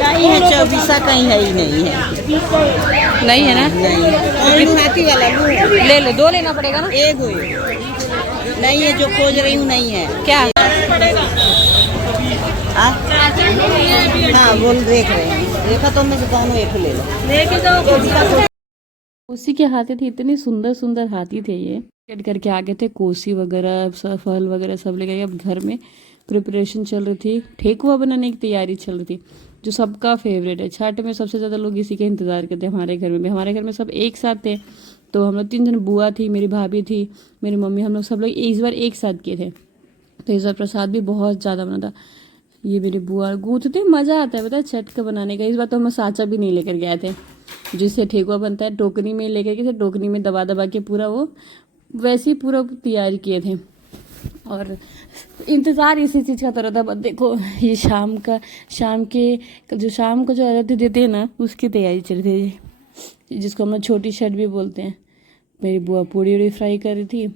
नहीं है, 24 कहीं है ही नहीं है। नहीं है ना? नहीं, और हाथी वाला लूं? ले लो, 2 लेना पड़ेगा ना? एक नहीं है, जो खोज रही हूँ नहीं है। क्या? हाँ बोल, देख रहे हैं, देखा तो मैं दोनों एक ले लो। कोसी के हाथी थे, इतने सुंदर सुंदर हाथी थे ये। कट करके आगे थे, कोसी वगैरह सब फल वगैरह सब ले गए। अब घर में प्रिपरेशन चल रही थी, ठेकुआ बनाने की तैयारी चल रही थी, जो सबका फेवरेट है। छठ में सबसे ज़्यादा लोग इसी का इंतज़ार करते हैं। हमारे घर में भी, हमारे घर में सब एक साथ थे, तो हम लोग 3 जन, बुआ थी, मेरी भाभी थी, मेरी मम्मी, हम लोग सब लोग इस बार एक साथ किए थे। तो इस बार प्रसाद भी बहुत ज़्यादा बना था। ये मेरी बुआ गूँथते, मज़ा आता है पता है छठ का बनाने का। इस बार तो हम साँचा भी नहीं लेकर गए थे, जिससे ठेकुआ बनता है, टोकरी में लेकर के, टोकरी में दबा दबा के पूरा वो वैसे ही पूरा तैयार किए थे। और इंतज़ार इसी चीज़ का तो रहता है। बस देखो, ये शाम को जो आरती देते हैं ना, उसकी तैयारी चल रही है, जिसको हम लोग छोटी छठ भी बोलते हैं। मेरी बुआ पूड़ी उड़ी फ्राई कर रही थी।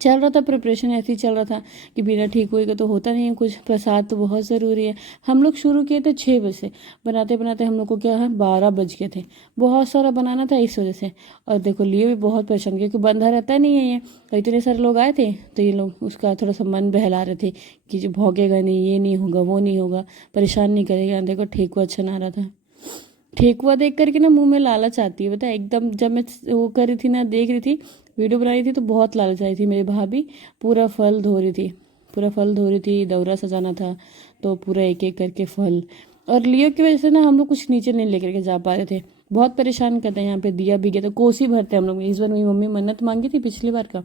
चल रहा था प्रिपरेशन, ऐसे ही चल रहा था कि बिना ठीक हुए का तो होता नहीं है कुछ। प्रसाद तो बहुत ज़रूरी है। हम लोग शुरू किए थे 6 बजे से, बनाते बनाते हम लोग को क्या है 12 बज गए थे। बहुत सारा बनाना था इस वजह से। और देखो, लिए भी बहुत परेशान, क्योंकि बंधा रहता नहीं है ये। और इतने सारे लोग आए थे, तो ये लोग उसका थोड़ा सा मन बहला रहे थे कि जो भौंकेगा नहीं, ये नहीं होगा, वो नहीं होगा, परेशान नहीं करेगा। देखो ठेकुआ अच्छा ना रहा था। ठेकुआ देख करके ना मुंह में लालच आती है, पता है एकदम। जब मैं वो कर रही थी ना, देख रही थी, वीडियो बना रही थी, तो बहुत लालच आई थी। मेरी भाभी पूरा फल धो रही थी, दौरा सजाना था, तो पूरा एक एक करके फल। और लियो की वजह से ना हम लोग कुछ नीचे नहीं लेकर के जा पा रहे थे, बहुत परेशान करते हैं। यहाँ पे दिया भी गया, तो कोसी भरते हैं हम लोग। इस बार मेरी मम्मी मन्नत मांगी थी पिछली बार का,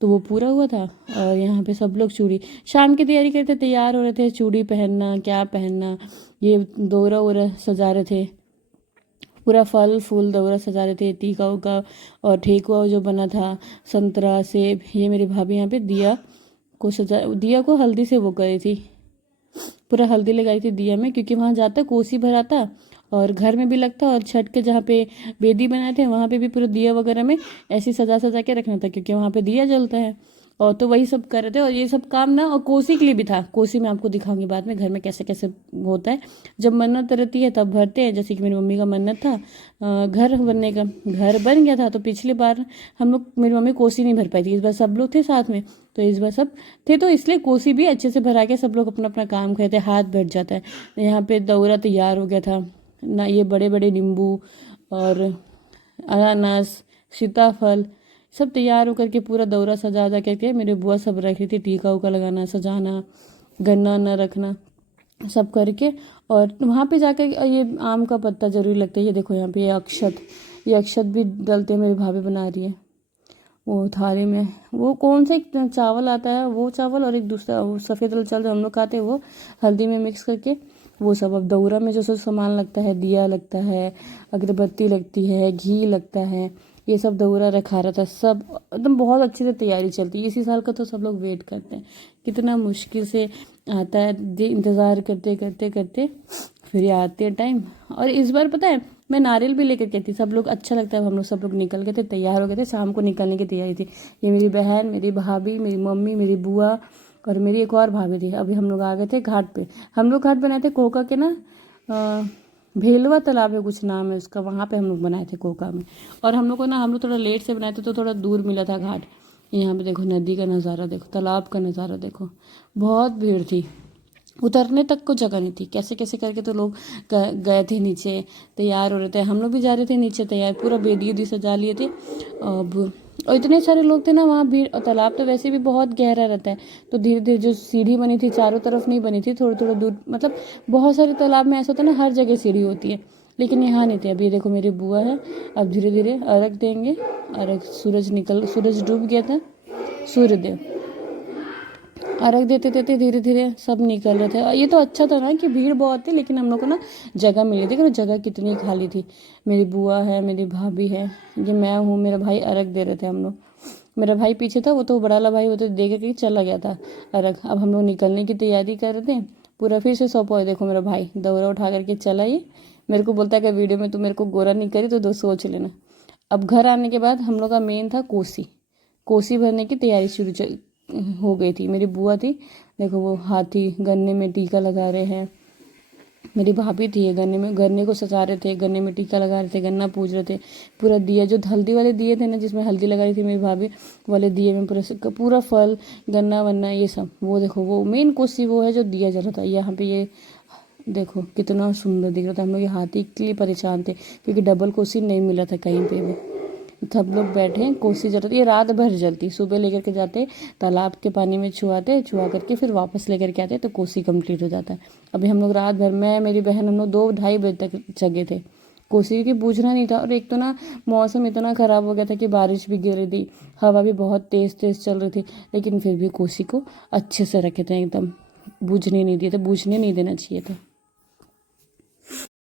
तो वो पूरा हुआ था। और यहाँ पे सब लोग चूड़ी, शाम की तैयारी करते, तैयार हो रहे थे, चूड़ी पहनना, क्या पहनना, ये दौरा वोरा सजा रहे थे, पूरा फल फूल दौरा सजा रहे थे, टीका उका। और ठेकुआ जो बना था, संतरा सेब। ये मेरी भाभी यहाँ पे दिया को हल्दी से वो करी थी, पूरा हल्दी लगाई थी दिया में, क्योंकि वहाँ जाता कोसी भराता और घर में भी लगता। और छठ के जहाँ पे बेदी बनाए थे, वहाँ पे भी पूरा दिया वगैरह में ऐसे सजा सजा के रखना था, क्योंकि वहाँ पे दिया जलता है। और तो वही सब कर रहे थे। और ये सब काम ना, और कोसी के लिए भी था। कोसी में आपको दिखाऊंगी बाद में घर में कैसे कैसे होता है। जब मन्नत रहती है तब भरते हैं। जैसे कि मेरी मम्मी का मन्नत था घर बनने का, घर बन गया था, तो पिछली बार हम लोग, मेरी मम्मी कोसी नहीं भर पाई थी। इस बार सब लोग थे साथ में, तो इस बार सब थे, तो इसलिए कोसी भी अच्छे से भरा के सब लोग अपना अपना काम करते, हाथ बैठ जाता है। यहाँ पे दौरा तैयार हो गया था ना, ये बड़े बड़े नींबू और अनानास, सीताफल सब तैयार होकर के पूरा दौरा सजा जा करके मेरी बुआ सब रख रही थी। टीका उका लगाना, सजाना, गन्ना न रखना, सब करके। और वहाँ पे जाकर ये आम का पत्ता जरूरी लगता है। ये देखो यहाँ पे ये अक्षत भी डलते मेरी भाभी बना रही है। वो थाली में वो कौन सा एक चावल आता है, वो चावल, और एक दूसरा वो सफ़ेद वाला चावल जो हम लोग खाते हैं, वो हल्दी में मिक्स करके वो सब। अब दौरा में जो सब सामान लगता है, दिया लगता है, अगरबत्ती लगती है, घी लगता है, ये सब दौरा रखा रहता है, सब एकदम बहुत अच्छे से तैयारी चलती है। इसी साल का तो सब लोग वेट करते हैं, कितना मुश्किल से आता है, इंतज़ार करते करते करते फिर आते हैं टाइम। और इस बार पता है मैं नारियल भी लेकर के थी, सब लोग अच्छा लगता है। हम लोग सब लोग निकल गए थे, तैयार हो गए थे, शाम को निकलने की तैयारी थी। ये मेरी बहन, मेरी भाभी, मेरी मम्मी, मेरी बुआ और मेरी एक और भाभी थी। अभी हम लोग आ गए थे घाट पे। हम लोग घाट बनाए थे कोका के ना, भेलवा तालाब है कुछ नाम है उसका, वहाँ पे हम लोग बनाए थे कोका में। और हम लोग को ना, हम लोग थोड़ा लेट से बनाए थे, तो थोड़ा दूर मिला था घाट। यहाँ पे देखो नदी का नज़ारा देखो, तालाब का नज़ारा देखो, बहुत भीड़ थी, उतरने तक को जगह नहीं थी। कैसे कैसे करके तो लोग गए थे नीचे, तैयार हो रहे थे। हम लोग भी जा रहे थे नीचे तैयार, पूरा बेदी उदी सजा लिए थे। अब और इतने सारे लोग थे ना वहाँ, भीड़। और तालाब तो वैसे भी बहुत गहरा रहता है, तो धीरे धीरे जो सीढ़ी बनी थी, चारों तरफ नहीं बनी थी, थोड़ा थोड़ा दूर, मतलब बहुत सारे तालाब में ऐसा होता है ना, हर जगह सीढ़ी होती है, लेकिन यहाँ नहीं थे। अब ये देखो मेरी बुआ है, अब धीरे धीरे अर्घ देंगे। अर्घ, सूरज डूब गया था, सूर्यदेव अर्घ देते देते धीरे धीरे सब निकल रहे थे। और ये तो अच्छा था ना कि भीड़ बहुत थी, लेकिन हम लोग को ना जगह मिली। देखो जगह कितनी खाली थी। मेरी बुआ है, मेरी भाभी है, ये मैं हूँ, मेरा भाई अर्घ दे रहे थे हम लोग। मेरा भाई पीछे था, वो तो बड़ा वाला भाई, वो तो दे के चला गया था अर्घ। अब हम लोग निकलने की तैयारी कर रहे थे, पूरा फिर से सौंपा। देखो मेरा भाई दौरा उठा करके चला, ये मेरे को बोलता है कि वीडियो में तू मेरे को गोरा नहीं करी तो सोच लेना। अब घर आने के बाद हम लोग का मेन था कोसी भरने की तैयारी शुरू हो गई थी। मेरी बुआ थी, देखो वो हाथी गन्ने में टीका लगा रहे हैं। मेरी भाभी थी ये गन्ने को सजा रहे थे, गन्ने में टीका लगा रहे थे, गन्ना पूज रहे थे। पूरा दिया जो हल्दी वाले दिए थे ना, जिसमें हल्दी लगाई थी मेरी भाभी, वाले दिए में पूरा फल गन्ना वन्ना ये सब। वो देखो वो मेन कोसी वो है जो दिया जल रहा था। यहाँ पे ये देखो कितना सुंदर दिख रहा था। हम लोग ये हाथी के लिए परेशान थे क्योंकि डबल कोसी नहीं मिला था कहीं पे भी। सब लोग बैठे कोसी जल रही, ये रात भर जलती। सुबह लेकर के जाते तालाब के पानी में छुआ करके फिर वापस लेकर के आते तो कोसी कंप्लीट हो जाता है। अभी हम लोग रात भर, मैं मेरी बहन, हम लोग 2-2:30 बजे तक जगे थे। कोसी की पूछना नहीं था। और एक तो ना मौसम इतना ख़राब हो गया था कि बारिश भी गिर रही थी, हवा भी बहुत तेज़ तेज़ चल रही थी, लेकिन फिर भी कोसी को अच्छे से रखे थे, एकदम बूझने नहीं दिए थे, बूझने नहीं देना चाहिए था।